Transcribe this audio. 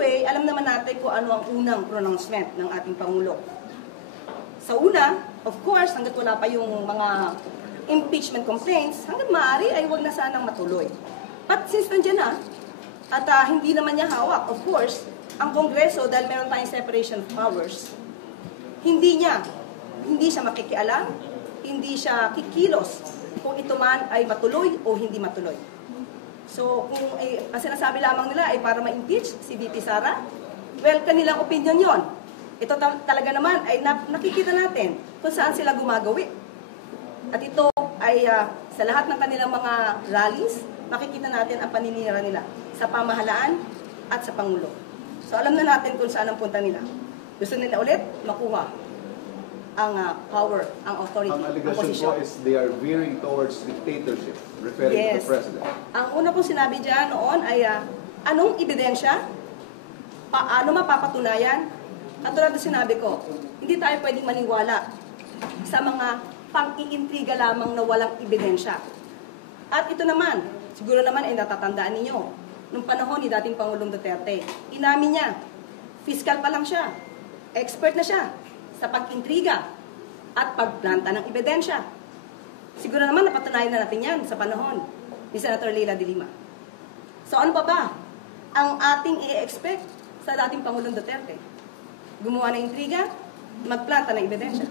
Anyway, alam naman natin kung ano ang unang pronouncement ng ating Pangulo. Sa una, of course, hanggat wala pa yung mga impeachment complaints, hanggat maaari ay huwag na sanang matuloy. But since nandiyan na, at hindi naman niya hawak, of course, ang Kongreso, dahil meron tayong separation of powers, hindi siya makikialam, hindi siya kikilos kung ito man ay matuloy o hindi matuloy. So, kung ang sinasabi lamang nila ay para ma-impeach si VP Sara, well, kanilang opinion yon. Ito talaga naman ay nakikita natin kung saan sila gumagawi. At ito ay sa lahat ng kanilang mga rallies, makikita natin ang paninira nila sa pamahalaan at sa Pangulo. So alam na natin kung saan ang punta nila. Gusto nila ulit makuha ang power, ang authority, ang allegation po is they are veering towards dictatorship, referring to the President. Ang una pong sinabi dyan noon ay anong ebidensya? Paano mapapatunayan? Katulad na sinabi ko, hindi tayo pwedeng maniwala sa mga pang-iintriga lamang na walang ebidensya. At ito naman, siguro naman ay natatandaan ninyo, nung panahon ni dating Pangulong Duterte, inamin niya, fiscal pa lang siya, expert na siya sa pag-intriga at pagplanta ng ebidensya. Siguro naman napatunayan na natin yan sa panahon ni Senator Leila de Lima. So ano pa ba ang ating i-expect sa dating Pangulong Duterte? Gumawa ng intriga, magplanta ng ebidensya.